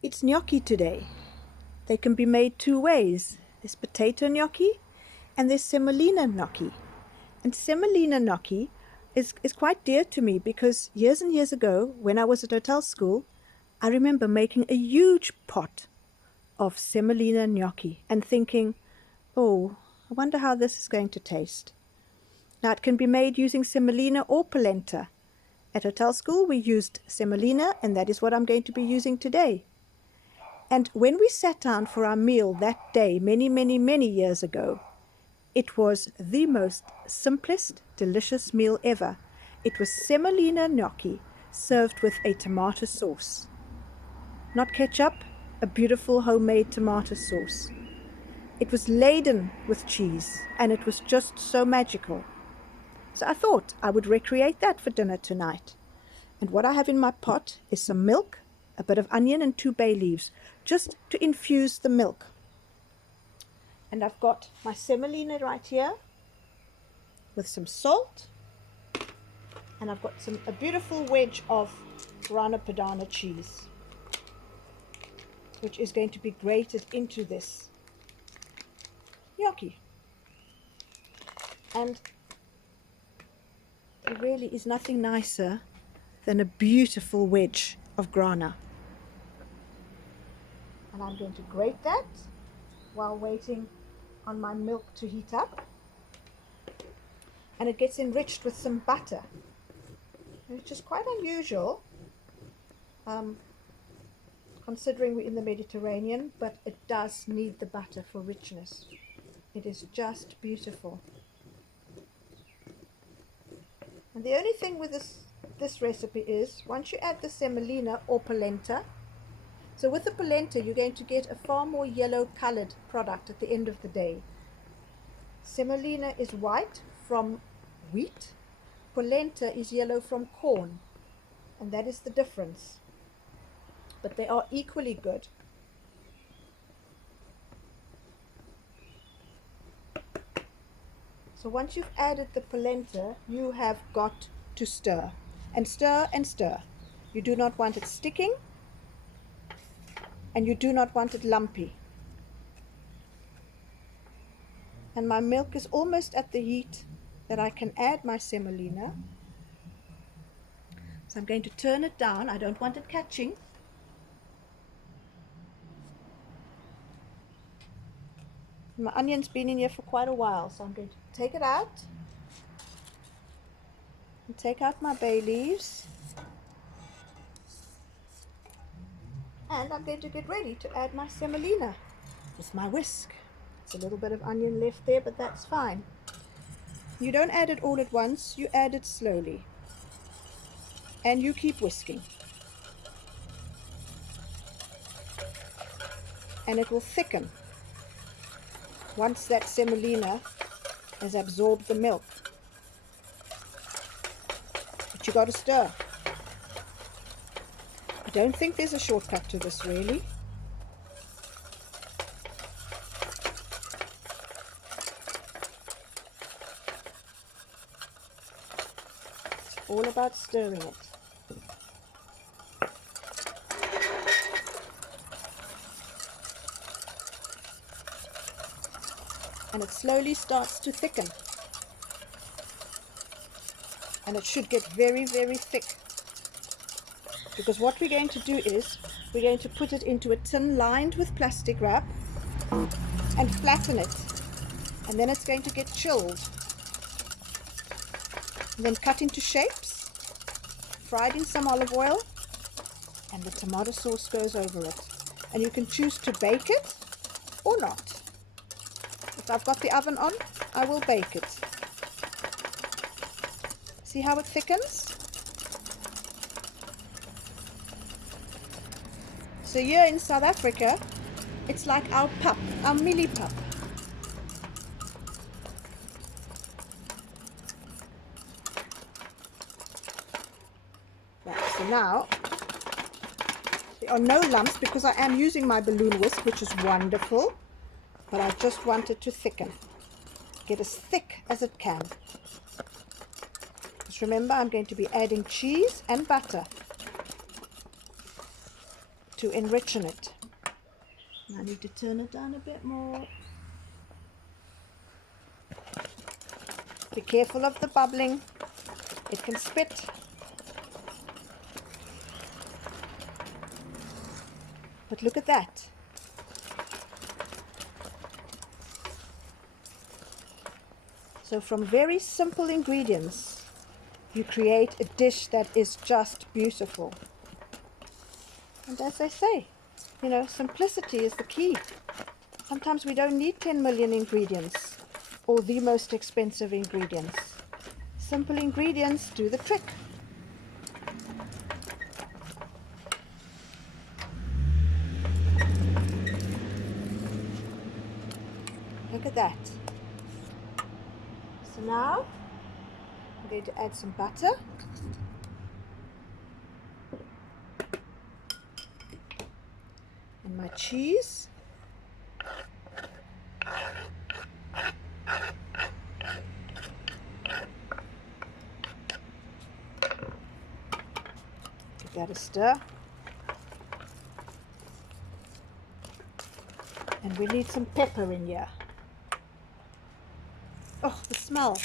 It's gnocchi today. They can be made two ways. There's potato gnocchi and there's semolina gnocchi. And semolina gnocchi is quite dear to me because years and years ago, when I was at hotel school, I remember making a huge pot of semolina gnocchi and thinking, oh, I wonder how this is going to taste. Now, it can be made using semolina or polenta. At hotel school, we used semolina, and that is what I'm going to be using today. And when we sat down for our meal that day, many, many, many years ago, it was the most simplest, delicious meal ever. It was semolina gnocchi served with a tomato sauce. Not ketchup, a beautiful homemade tomato sauce. It was laden with cheese, and it was just so magical. So I thought I would recreate that for dinner tonight. And what I have in my pot is some milk, a bit of onion, and 2 bay leaves, just to infuse the milk. And I've got my semolina right here with some salt, and I've got a beautiful wedge of grana padana cheese, which is going to be grated into this gnocchi. And there really is nothing nicer than a beautiful wedge of grana. And I'm going to grate that while waiting on my milk to heat up. And it gets enriched with some butter, which is quite unusual considering we're in the Mediterranean, but it does need the butter for richness. It is just beautiful. And the only thing with this recipe is once you add the semolina or polenta, so with the polenta you're going to get a far more yellow colored product at the end of the day. Semolina is white from wheat, polenta is yellow from corn, and that is the difference. But they are equally good. So once you've added the polenta, you have got to stir and stir and stir. You do not want it sticking, and you do not want it lumpy. And my milk is almost at the heat that I can add my semolina. So I'm going to turn it down. I don't want it catching. My onion's been in here for quite a while, so I'm going to take it out and take out my bay leaves, and I'm going to get ready to add my semolina with my whisk. There's a little bit of onion left there, but that's fine. You don't add it all at once, you add it slowly, and you keep whisking, and it will thicken once that semolina has absorbed the milk. But you got to stir. I don't think there's a shortcut to this, really. It's all about stirring it. And it slowly starts to thicken, and it should get very, very thick, because what we're going to do is we're going to put it into a tin lined with plastic wrap and flatten it, and then it's going to get chilled and then cut into shapes, fried in some olive oil, and the tomato sauce goes over it. And you can choose to bake it or not. If I've got the oven on, I will bake it. See how it thickens? So here in South Africa, it's like our pap, our mini pap. Right, so now there are no lumps because I am using my balloon whisk, which is wonderful. But I just want it to thicken, get as thick as it can. Just remember, I'm going to be adding cheese and butter. to enrichen it. And I need to turn it down a bit more. Be careful of the bubbling. It can spit. But look at that. So from very simple ingredients, you create a dish that is just beautiful. And as I say, you know, simplicity is the key. Sometimes we don't need 10 million ingredients or the most expensive ingredients. Simple ingredients do the trick. Look at that. So now I'm going to add some butter. And my cheese. Give that a stir. And we need some pepper in here. Oh, the smell.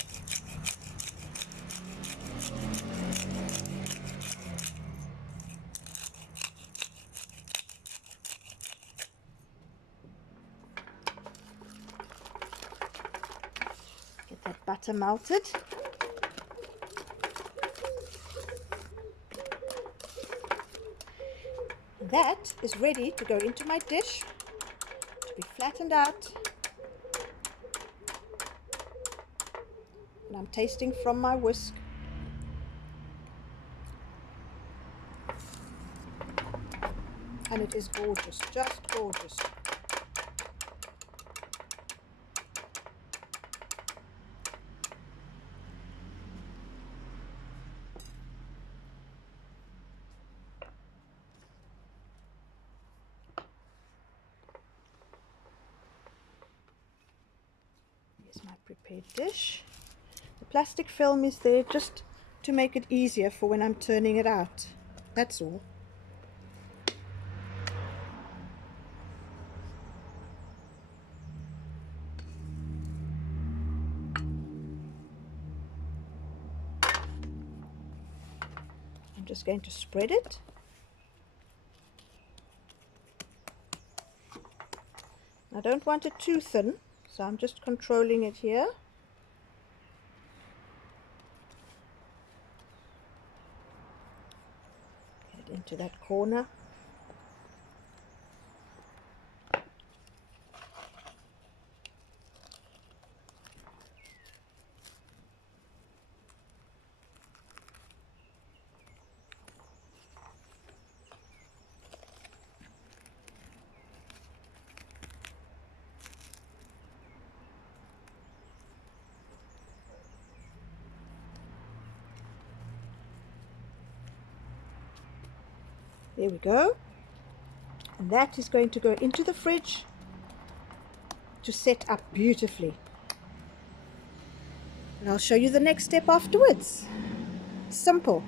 Get that butter melted. That is ready to go into my dish to be flattened out. And I'm tasting from my whisk. And it is gorgeous, just gorgeous. Here's my prepared dish. The plastic film is there just to make it easier for when I'm turning it out. That's all. I'm just going to spread it. I don't want it too thin, so I'm just controlling it here. Get it into that corner. There we go. And that is going to go into the fridge to set up beautifully. And I'll show you the next step afterwards. Simple.